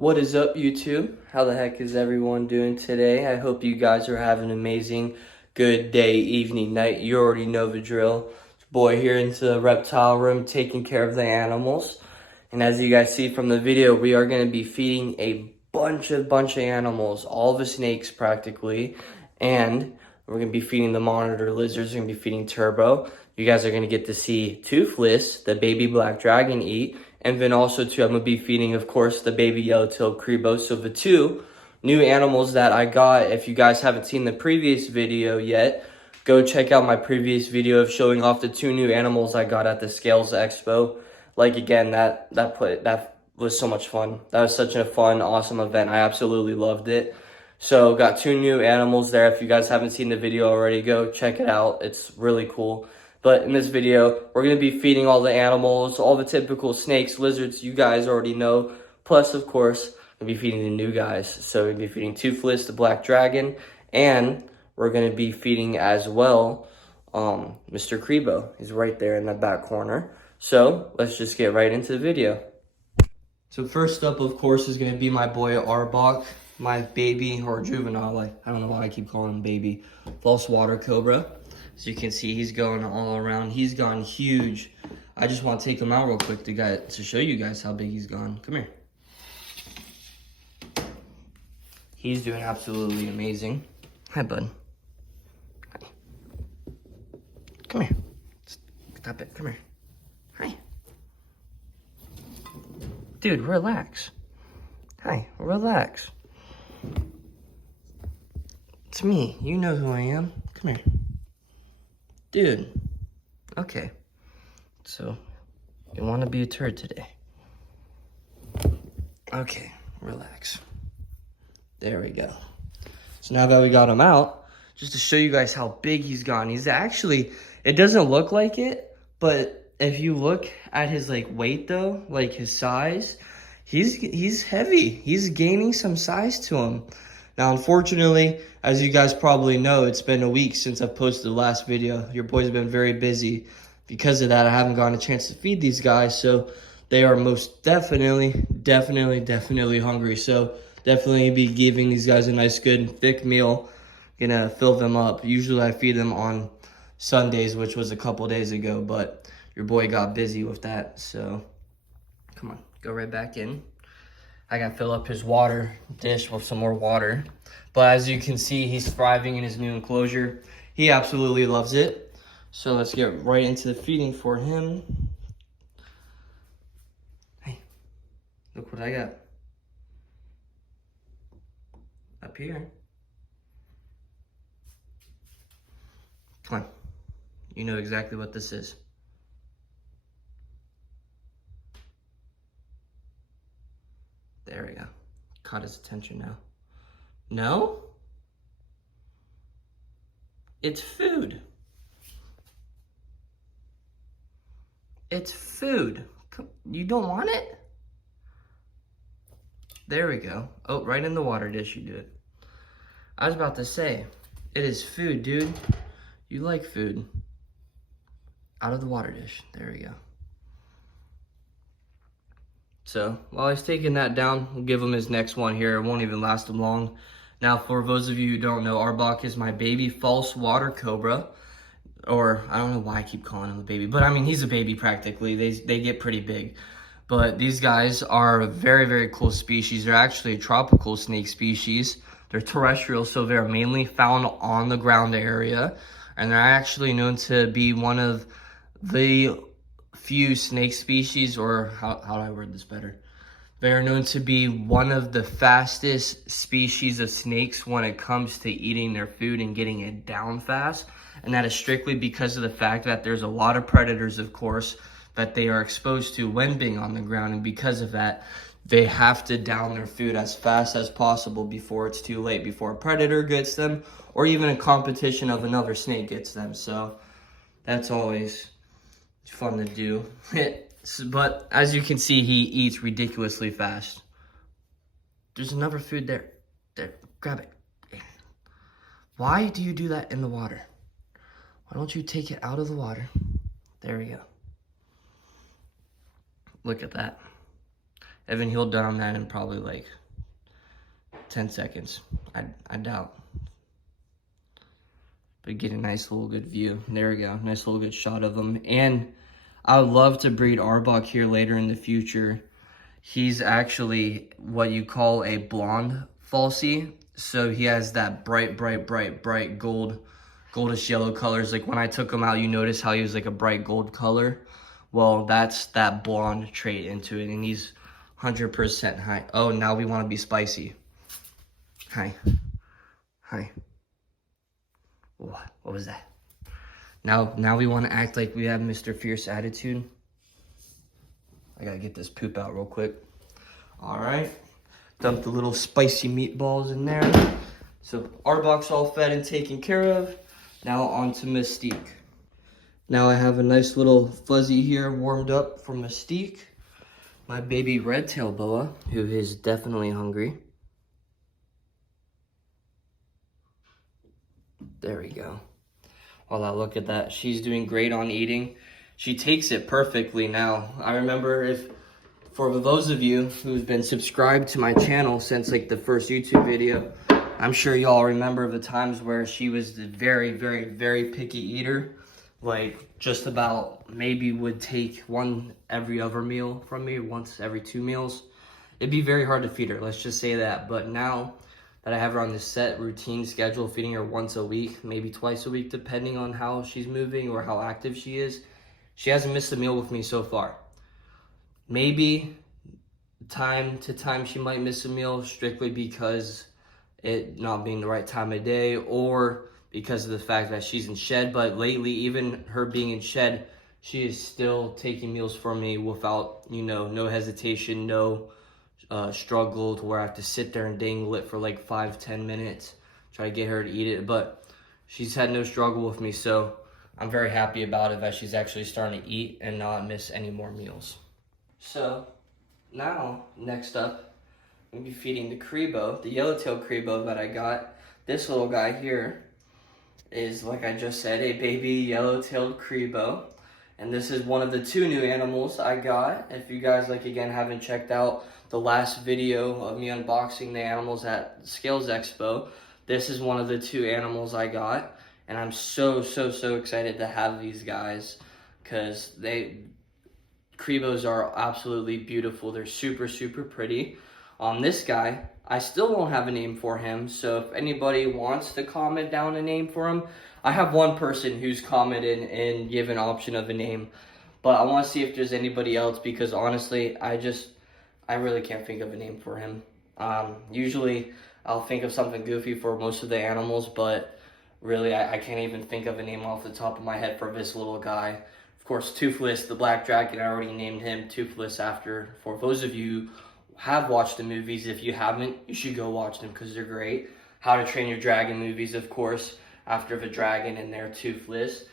What is up, YouTube? How the heck is everyone doing today? I hope you guys are having an amazing good day, evening, night. You already know the drill. It's boy here into the reptile room taking care of the animals. And as you guys see from the video, we are going to be feeding a bunch of animals, all the snakes practically. And we're going to be feeding the monitor lizards, we're going to be feeding Turbo. You guys are going to get to see Toothless, the baby black dragon, eat. And then also, too, I'm going to be feeding, of course, the baby yellow-tailed Creo. So the two new animals that I got, if you guys haven't seen the previous video yet, go check out my previous video of showing off the two new animals I got at the Scales Expo. Like, again, that was so much fun. That was such a fun, awesome event. I absolutely loved it. So got two new animals there. If you guys haven't seen the video already, go check it out. It's really cool. But in this video, we're going to be feeding all the animals, all the typical snakes, lizards you guys already know. Plus, of course, we'll be feeding the new guys. So we'll be feeding Toothless, the black dragon, and we're going to be feeding as well Mr. Creo. He's right there in the back corner. So let's just get right into the video. So first up, of course, is going to be my boy Arbok, my baby or juvenile. I don't know why I keep calling him baby. False water cobra. As you can see, he's going all around. He's gone huge. I just want to take him out real quick to show you guys how big he's gone. Come here. He's doing absolutely amazing. Hi, bud. Hi. Come here. Stop it. Come here. Hi. Dude, relax. Hi, relax. It's me. You know who I am. Come here. Dude, okay, so you want to be a turd today. Okay, relax. There we go. So now that we got him out, just to show you guys how big he's gone, he's actually, it doesn't look like it, but if you look at his weight though, his size, he's heavy. He's gaining some size to him. Now, unfortunately, as you guys probably know, it's been a week since I've posted the last video. Your boy's been very busy. Because of that, I haven't gotten a chance to feed these guys, so they are most definitely hungry. So definitely be giving these guys a nice, good, thick meal. Gonna fill them up. Usually I feed them on Sundays, which was a couple days ago, but your boy got busy with that, so come on, go right back in. I gotta fill up his water dish with some more water. But as you can see, he's thriving in his new enclosure. He absolutely loves it. So let's get right into the feeding for him. Hey, look what I got. Up here. Come on. You know exactly what this is. There we go. Caught his attention now. No? It's food. It's food. You don't want it? There we go. Oh, right in the water dish you do it. I was about to say, it is food, dude. You like food. Out of the water dish. There we go. So while he's taking that down, we'll give him his next one here. It won't even last him long. Now, for those of you who don't know, Arbok is my baby false water cobra. Or, I don't know why I keep calling him a baby, but I mean, he's a baby practically. They get pretty big. But these guys are a very cool species. They're actually a tropical snake species. They're terrestrial, so they're mainly found on the ground area. And they're actually known to be one of the few snake species, or how do I word this better? They are known to be one of the fastest species of snakes when it comes to eating their food and getting it down fast. And that is strictly because of the fact that there's a lot of predators, of course, that they are exposed to when being on the ground. And because of that, they have to down their food as fast as possible before it's too late, before a predator gets them, or even a competition of another snake gets them. So that's always fun to do. But as you can see, he eats ridiculously fast. There's another food there. There, grab it. Why do you do that in the water? Why don't you take it out of the water? There we go. Look at that. Evan, he'll done on that in probably like 10 seconds. I doubt. But get a nice little good view. There we go. Nice little good shot of him. And I would love to breed Arbok here later in the future. He's actually what you call a blonde falsie. So he has that bright goldish yellow colors. Like when I took him out, you notice how he was like a bright gold color. Well, that's that blonde trait into it. And he's 100% high. Oh, now we want to be spicy. Hi. What was that? Now we want to act like we have Mr. Fierce attitude. I gotta get this poop out real quick. All right, dump the little spicy meatballs in there. So Arbok's all fed and taken care of. Now on to Mystique. Now I have a nice little fuzzy here warmed up for Mystique. My baby red-tailed boa, who is definitely hungry. There we go. Voila, look at that. She's doing great on eating. She takes it perfectly now. I remember for those of you who've been subscribed to my channel since like the first YouTube video, I'm sure y'all remember the times where she was the very picky eater. Like just about maybe would take one every other meal from me, once every 2 meals. It'd be very hard to feed her, let's just say that. But now that I have her on this set routine schedule, feeding her once a week, maybe twice a week, depending on how she's moving or how active she is. She hasn't missed a meal with me so far. Maybe time to time she might miss a meal strictly because it not being the right time of day or because of the fact that she's in shed. But lately, even her being in shed, she is still taking meals from me without, no hesitation, no struggle to where I have to sit there and dangle it for like 5-10 minutes, try to get her to eat it. But she's had no struggle with me, so I'm very happy about it that she's actually starting to eat and not miss any more meals. So now, next up, I'm gonna be feeding the Creo, the yellow-tailed Creo that I got. This little guy here is, like I just said, a baby yellow-tailed Creo. And this is one of the 2 new animals I got. If you guys, again, haven't checked out the last video of me unboxing the animals at Scales Expo, this is one of the 2 animals I got. And I'm so excited to have these guys because Creos are absolutely beautiful. They're super pretty. This guy, I still won't have a name for him. So if anybody wants to comment down a name for him, I have one person who's commented and give an option of a name, but I want to see if there's anybody else because honestly, I really can't think of a name for him. Usually I'll think of something goofy for most of the animals, but really I can't even think of a name off the top of my head for this little guy. Of course, Toothless, the black dragon, I already named him Toothless for those of you who have watched the movies. If you haven't, you should go watch them because they're great. How to Train Your Dragon movies, of course. After the dragon and their Toothless.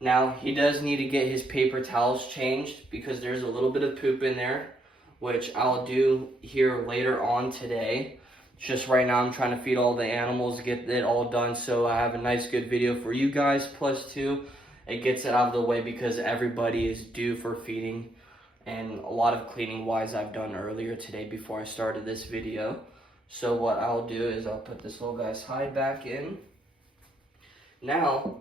Now, he does need to get his paper towels changed because there's a little bit of poop in there, which I'll do here later on today. Just right now, I'm trying to feed all the animals, get it all done so I have a nice, good video for you guys. Plus, too, it gets it out of the way because everybody is due for feeding. And a lot of cleaning-wise I've done earlier today before I started this video. So what I'll do is I'll put this little guy's hide back in. Now,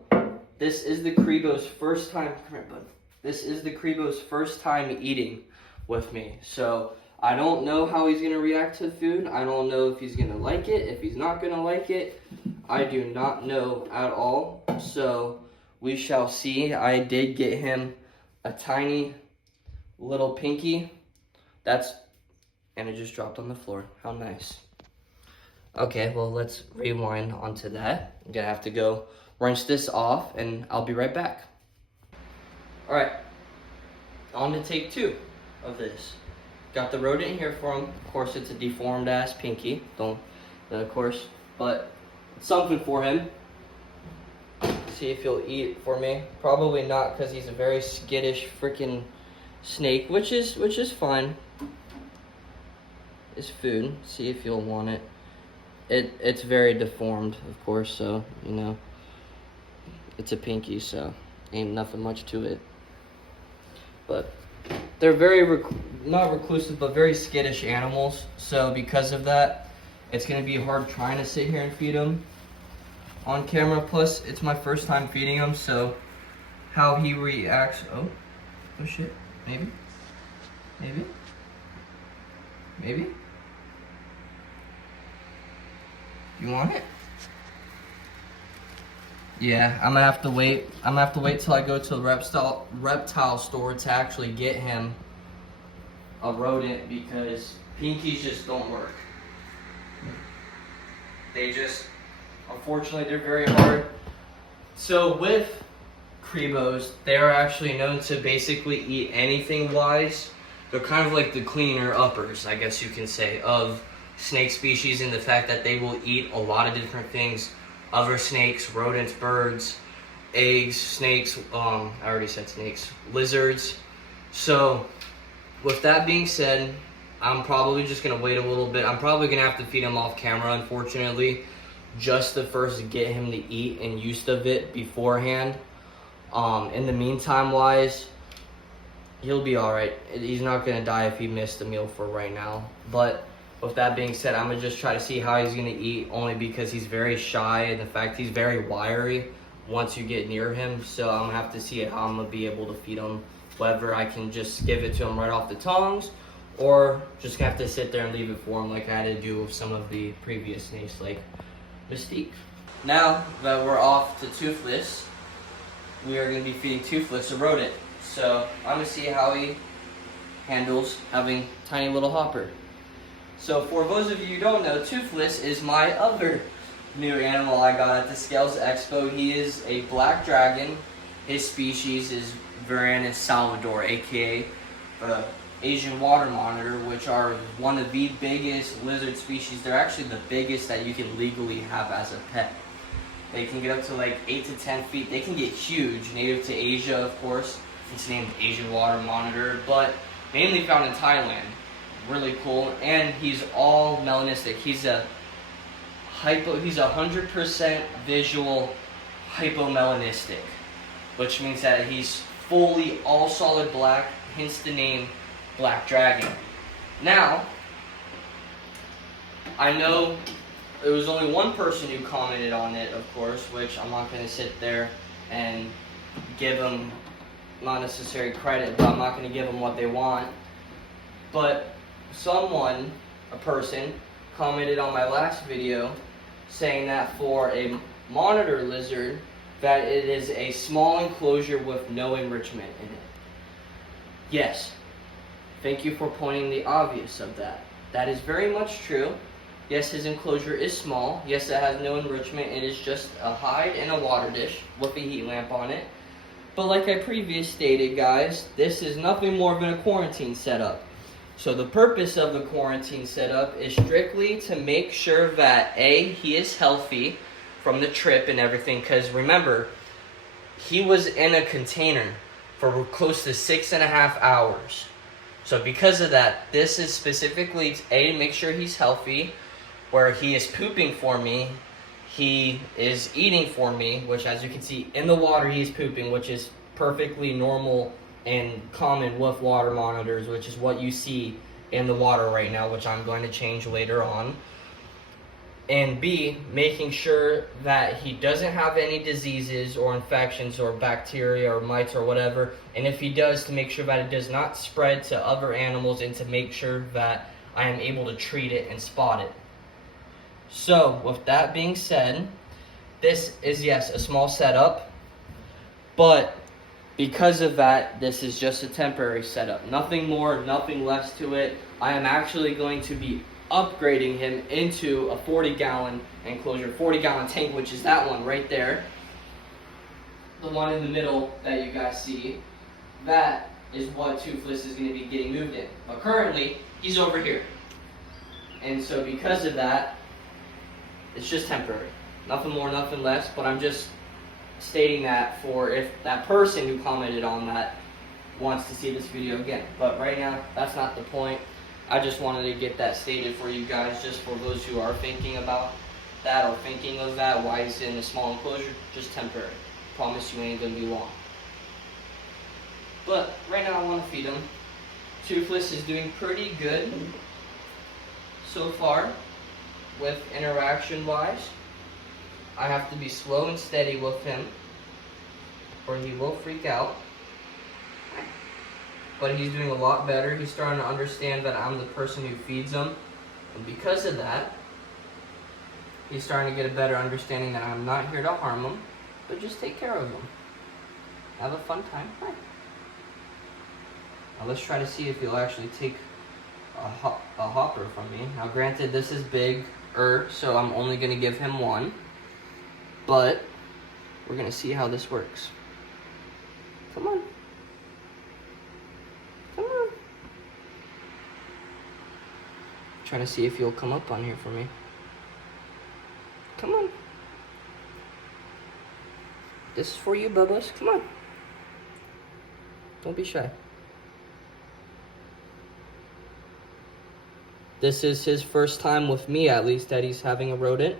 this is the Creo's first time, come here, bud. This is the Creo's first time eating with me. So, I don't know how he's going to react to the food. I don't know if he's going to like it, if he's not going to like it. I do not know at all. So, we shall see. I did get him a tiny little pinky. And it just dropped on the floor. How nice. Okay, well, let's rewind onto that. I'm going to have to go rinse this off, and I'll be right back. All right, on to take 2 of this. Got the rodent here for him. Of course, it's a deformed ass pinky. Of course, but it's something for him. See if he'll eat it for me. Probably not, because he's a very skittish freaking snake, which is fine. It's food. See if he'll want it. It's very deformed, of course, so it's a pinky, so ain't nothing much to it. But they're very not reclusive, but very skittish animals. So because of that, it's gonna be hard trying to sit here and feed them on camera. Plus, it's my first time feeding him, so how he reacts. Oh shit. Maybe. You want it? Yeah, I'm gonna have to wait. I'm gonna have to wait till I go to the reptile store to actually get him a rodent, because pinkies just don't work. They just, unfortunately, they're very hard. So with Creos, they are actually known to basically eat anything wise. They're kind of like the cleaner uppers, I guess you can say, of snake species, in the fact that they will eat a lot of different things. Other snakes, rodents, birds, eggs, snakes, I already said snakes, lizards. So with that being said, I'm probably just gonna wait a little bit. I'm probably gonna have to feed him off camera, unfortunately, just to first get him to eat and used of it beforehand. In the meantime wise, he'll be all right. He's not gonna die if he missed a meal for right now. But with that being said, I'm gonna just try to see how he's gonna eat, only because he's very shy, and the fact he's very wiry once you get near him. So I'm gonna have to see how I'm gonna be able to feed him, whether I can just give it to him right off the tongs, or just gonna have to sit there and leave it for him like I had to do with some of the previous snakes, like Mystique. Now that we're off to Toothless, we are gonna be feeding Toothless a rodent. So I'm gonna see how he handles having tiny little hopper. So for those of you who don't know, Toothless is my other new animal I got at the Scales Expo. He is a black dragon. His species is Varanus salvador, aka Asian water monitor, which are one of the biggest lizard species. They're actually the biggest that you can legally have as a pet. They can get up to like 8 to 10 feet. They can get huge. Native to Asia, of course. It's named Asian water monitor, but mainly found in Thailand. Really cool, and he's all melanistic. He's a 100% visual hypomelanistic, which means that he's fully all solid black, hence the name Black Dragon. Now, I know there was only one person who commented on it, of course, which I'm not going to sit there and give them not necessary credit, but I'm not going to give them what they want. But someone, a person, commented on my last video saying that for a monitor lizard, that it is a small enclosure with no enrichment in it. Yes, thank you for pointing the obvious of that. That is very much true. Yes, his enclosure is small. Yes, it has no enrichment. It is just a hide and a water dish with a heat lamp on it. But like I previously stated, guys, this is nothing more than a quarantine setup. So the purpose of the quarantine setup is strictly to make sure that A, he is healthy from the trip and everything, because remember, he was in a container for close to 6.5 hours. So because of that, this is specifically A, to make sure he's healthy, where he is pooping for me, he is eating for me, which as you can see in the water he is pooping, which is perfectly normal and common with water monitors, which is what you see in the water right now, which I'm going to change later on. And B, making sure that he doesn't have any diseases or infections or bacteria or mites or whatever, and if he does, to make sure that it does not spread to other animals, and to make sure that I am able to treat it and spot it. So with that being said, this is, yes, a small setup, but because of that, this is just a temporary setup. Nothing more, nothing less to it. I am actually going to be upgrading him into a 40-gallon enclosure, 40-gallon tank, which is that one right there. The one in the middle that you guys see. That is what Toothless is going to be getting moved in. But currently, he's over here. And so because of that, it's just temporary. Nothing more, nothing less, but I'm just stating that for if that person who commented on that wants to see this video again. But right now, that's not the point. I just wanted to get that stated for you guys, just for those who are thinking about that or thinking of that, why he's in a small enclosure, just temporary. Promise you ain't gonna be long. But right now I want to feed him. Toothless is doing pretty good so far with interaction-wise. I have to be slow and steady with him, or he will freak out. But he's doing a lot better. He's starting to understand that I'm the person who feeds him. And because of that, he's starting to get a better understanding that I'm not here to harm him, but just take care of him. Have a fun time. Hi. Now let's try to see if he'll actually take a hopper from me. Now granted, this is big, so I'm only going to give him one. But we're going to see how this works. Come on. Come on. Trying to see if he'll come up on here for me. Come on. This is for you, Bubbles. Come on. Don't be shy. This is his first time with me, at least, that he's having a rodent.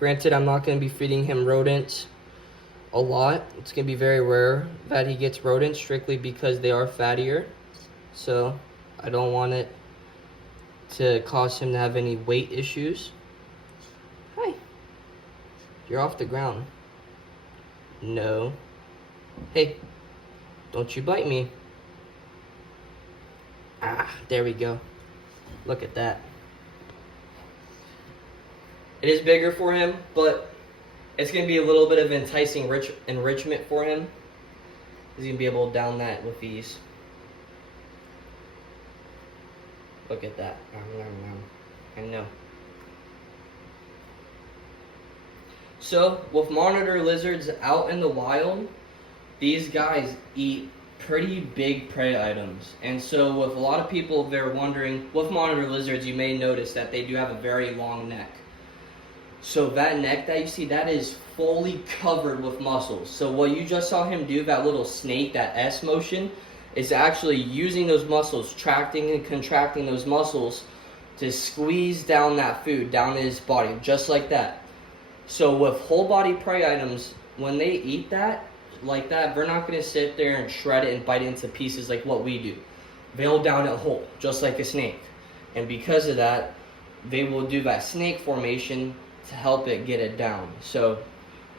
Granted, I'm not going to be feeding him rodents a lot. It's going to be very rare that he gets rodents, strictly because they are fattier. So, I don't want it to cause him to have any weight issues. Hi. You're off the ground. No. Hey, don't you bite me. Ah, there we go. Look at that. It is bigger for him, but it's going to be a little bit of enticing enrichment for him. He's going to be able to down that with ease. Look at that. I know. So, with monitor lizards out in the wild, these guys eat pretty big prey items. And so with a lot of people, they're wondering, with monitor lizards, you may notice that they do have a very long neck. So that neck that you see, that is fully covered with muscles. So what you just saw him do, that little snake, that S motion, is actually using those muscles, tracting and contracting those muscles to squeeze down that food down his body, just like that. So with whole body prey items, when they eat that, like that, they're not going to sit there and shred it and bite it into pieces like what we do. They'll down it whole, just like a snake. And because of that, they will do that snake formation to help it get it down. So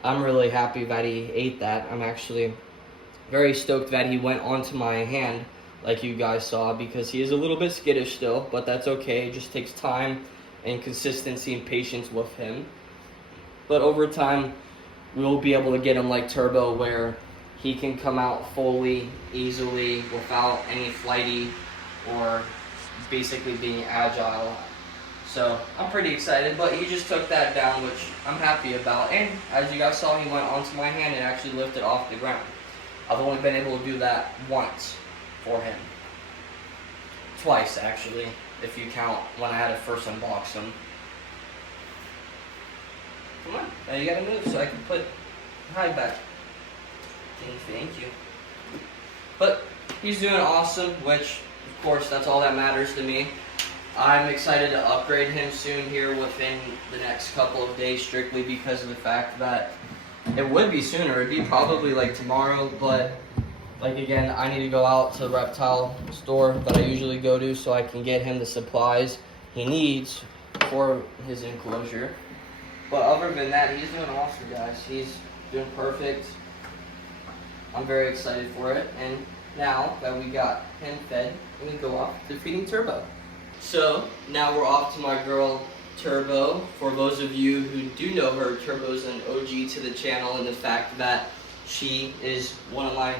I'm really happy that he ate that. I'm actually very stoked that he went onto my hand like you guys saw, because he is a little bit skittish still, but that's okay. It just takes time and consistency and patience with him. But over time, we'll be able to get him like Turbo, where he can come out fully, easily, without any flighty or basically being agile. So I'm pretty excited, but he just took that down, which I'm happy about. And as you guys saw, he went onto my hand and actually lifted off the ground. I've only been able to do that once for him. Twice, actually, if you count when I had to first unbox him. Come on, now you gotta move so I can put hide back. Thank you. But he's doing awesome, which, of course, that's all that matters to me. I'm excited to upgrade him soon here within the next couple of days, strictly because of the fact that it would be sooner. It'd be probably like tomorrow, but like again, I need to go out to the reptile store that I usually go to so I can get him the supplies he needs for his enclosure. But other than that, he's doing awesome, guys. He's doing perfect. I'm very excited for it. And now that we got him fed, we can go off to feeding Turbo. So now we're off to my girl Turbo. For those of you who do know her, Turbo's an OG to the channel, and the fact that she is one of my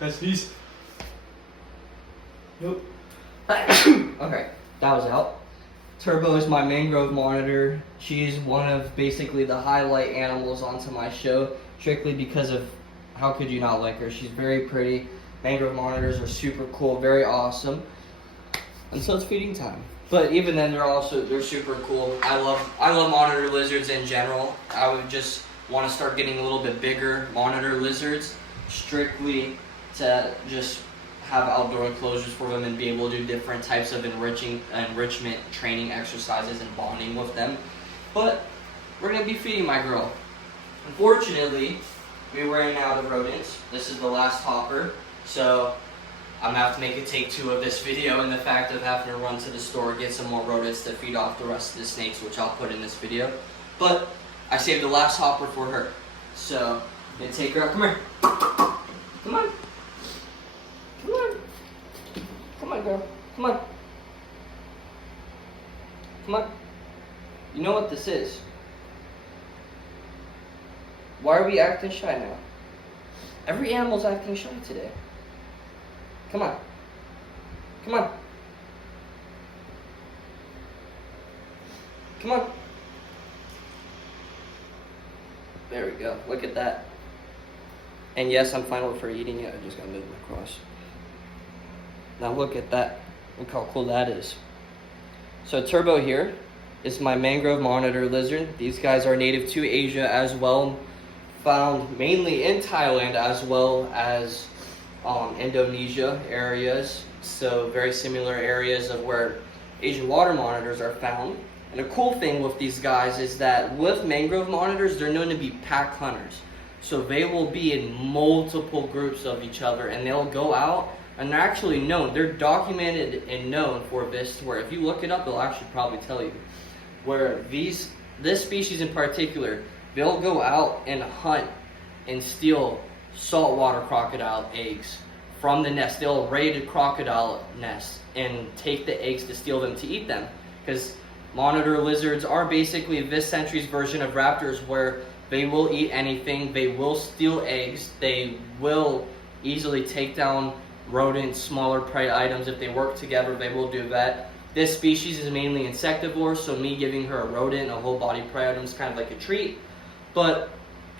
besties. Nope. Okay, that was out. Turbo is my Mangrove Monitor. She's one of basically the highlight animals onto my show, strictly because of how could you not like her. She's very pretty. Mangrove Monitors are super cool, very awesome. And so it's feeding time. But even then, they're super cool. I love monitor lizards in general. I would just want to start getting a little bit bigger monitor lizards, strictly to just have outdoor enclosures for them and be able to do different types of enrichment training exercises and bonding with them. But we're going to be feeding my girl. Unfortunately, we're running out of rodents. This is the last hopper. So I'm gonna have to make a take 2 of this video, and the fact of having to run to the store, get some more rodents to feed off the rest of the snakes, which I'll put in this video. But I saved the last hopper for her. So I'm gonna take her out. Come here. Come on. Come on. Come on, girl. Come on. Come on. You know what this is. Why are we acting shy now? Every animal's acting shy today. Come on. Come on. Come on. There we go. Look at that. And yes, I'm fine with her eating it. I just gotta move it across. Now look at that. Look how cool that is. So Turbo here is my Mangrove Monitor lizard. These guys are native to Asia as well. Found mainly in Thailand as well as Indonesia areas, so very similar areas of where Asian water monitors are found. And a cool thing with these guys is that with mangrove monitors, they're known to be pack hunters. So they will be in multiple groups of each other, and they'll go out, and they're actually known. They're documented and known for this, where if you look it up, they'll actually probably tell you. Where this species in particular, they'll go out and hunt and steal saltwater crocodile eggs from the nest. They'll raid a crocodile nest and take the eggs to steal them to eat them. Because monitor lizards are basically this century's version of raptors, where they will eat anything, they will steal eggs, they will easily take down rodents, smaller prey items. If they work together, they will do that. This species is mainly insectivore, so me giving her a rodent, a whole body prey item, is kind of like a treat. But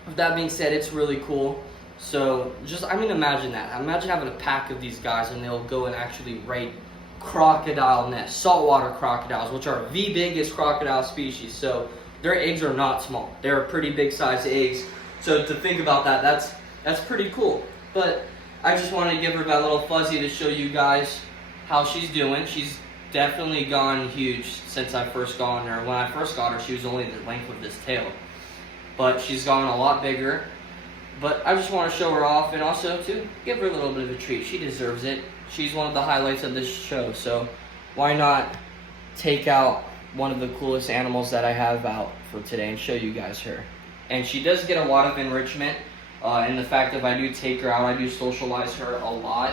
with that being said, it's really cool. So imagine that. Imagine having a pack of these guys, and they'll go and actually raid crocodile nests, saltwater crocodiles, which are the biggest crocodile species. So their eggs are not small. They're pretty big sized eggs. So to think about that, that's pretty cool. But I just wanted to give her that little fuzzy to show you guys how she's doing. She's definitely gone huge since I first got her. When I first got her, she was only the length of this tail. But she's gotten a lot bigger. But I just want to show her off, and also to give her a little bit of a treat. She deserves it. She's one of the highlights of this show, so why not take out one of the coolest animals that I have out for today and show you guys her. And she does get a lot of enrichment in the fact that if I do take her out, I do socialize her a lot.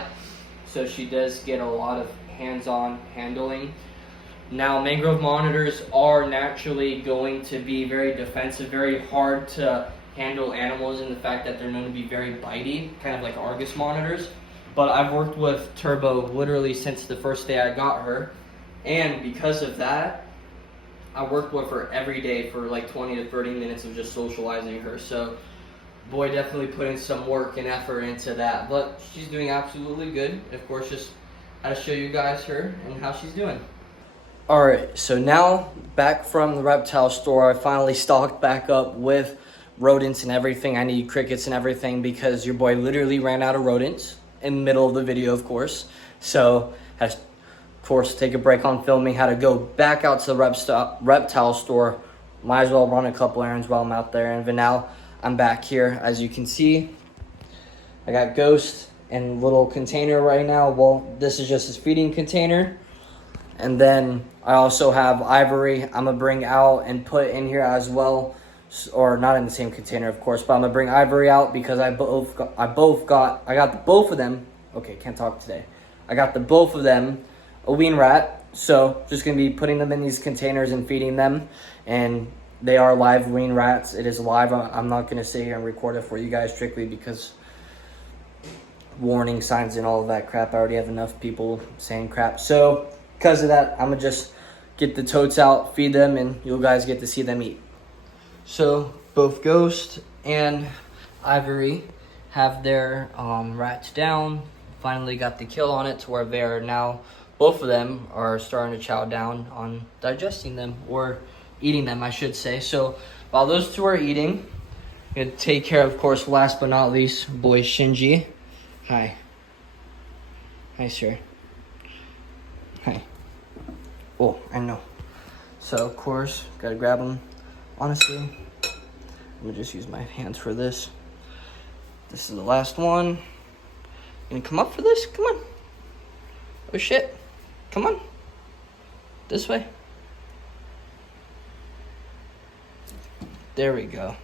So she does get a lot of hands-on handling. Now, mangrove monitors are naturally going to be very defensive, very hard to handle animals in the fact that they're known to be very bitey, kind of like Argus monitors. But I've worked with Turbo literally since the first day I got her. And because of that, I worked with her every day for like 20 to 30 minutes of just socializing her. So, boy, definitely put in some work and effort into that. But she's doing absolutely good. Of course, just had to show you guys her and how she's doing. Alright, so now back from the reptile store, I finally stocked back up with rodents and everything. I need crickets and everything because your boy literally ran out of rodents in the middle of the video, of course. So, had to, of course, take a break on filming, had to go back out to the reptile store. Might as well run a couple errands while I'm out there. And then now I'm back here. As you can see, I got Ghost in a little container right now. Well, this is just his feeding container. And then I also have Ivory I'm going to bring out and put in here as well. Or not in the same container, of course, but I'm going to bring Ivory out because I got both of them. Okay, can't talk today. I got both of them a wean rat. So just going to be putting them in these containers and feeding them. And they are live wean rats. It is live. I'm not going to sit here and record it for you guys strictly because warning signs and all of that crap. I already have enough people saying crap. So because of that, I'm going to just get the totes out, feed them, and you guys get to see them eat. So both Ghost and Ivory have their rats down. Finally got the kill on it to where they are now, both of them are starting to chow down on digesting them, or eating them, I should say. So while those two are eating, I'm going to take care of course, last but not least, boy Shinji. Hi. Hi, sir. Hi. Oh, I know. So, of course, gotta grab him. Honestly, I'm gonna just use my hands for this. This is the last one. Gonna come up for this? Come on. Oh shit. Come on. This way. There we go.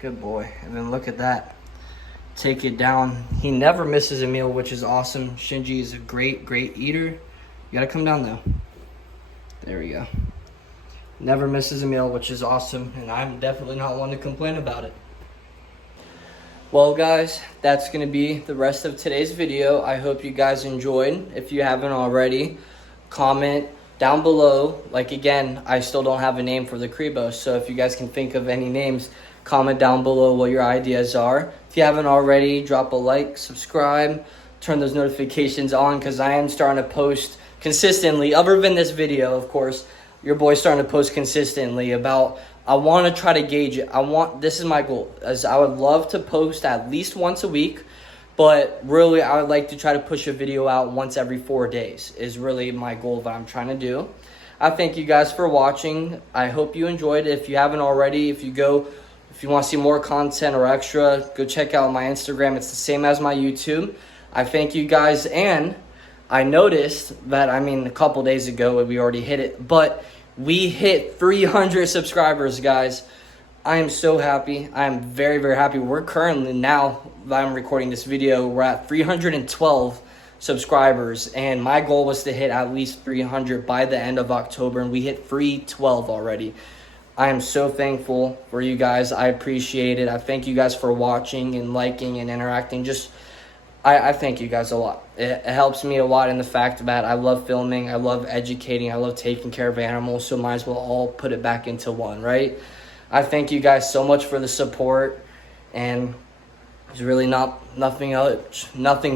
Good boy. And then look at that. Take it down. He never misses a meal, which is awesome. Shinji is a great eater. You gotta come down though. There we go. Never misses a meal, which is awesome. And I'm definitely not one to complain about it. Well guys, that's going to be the rest of today's video. I hope you guys enjoyed. If you haven't already, comment down below. Like again, I still don't have a name for the Creo, so if you guys can think of any names, comment down below what your ideas are. If you haven't already, drop a like, subscribe, turn those notifications on, because I am starting to post consistently. Other than this video, of course, your boy's starting to post consistently about, I want to try to gauge it. This is my goal, as I would love to post at least once a week, but really I would like to try to push a video out once every 4 days is really my goal that I'm trying to do. I thank you guys for watching. I hope you enjoyed it. If you haven't already, if you want to see more content or extra, go check out my Instagram. It's the same as my YouTube. I thank you guys, and I noticed that, a couple days ago we already hit it, but we hit 300 subscribers, guys. I am so happy. I am very happy. We're currently, now that I'm recording this video, we're at 312 subscribers, and my goal was to hit at least 300 by the end of October, and we hit 312 already. I am so thankful for you guys. I appreciate it. I thank you guys for watching and liking and interacting. I thank you guys a lot. It helps me a lot in the fact that I love filming, I love educating, I love taking care of animals, so might as well all put it back into one, right? I thank you guys so much for the support, and there's really nothing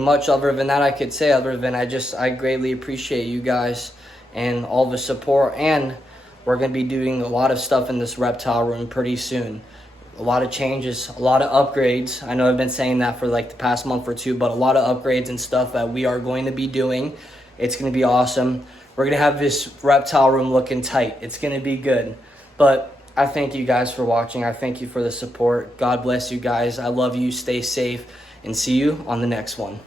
much other than that I could say, other than I greatly appreciate you guys and all the support, and we're going to be doing a lot of stuff in this reptile room pretty soon. A lot of changes, a lot of upgrades. I know I've been saying that for like the past month or two, but a lot of upgrades and stuff that we are going to be doing. It's going to be awesome. We're going to have this reptile room looking tight. It's going to be good. But I thank you guys for watching. I thank you for the support. God bless you guys. I love you. Stay safe, and see you on the next one.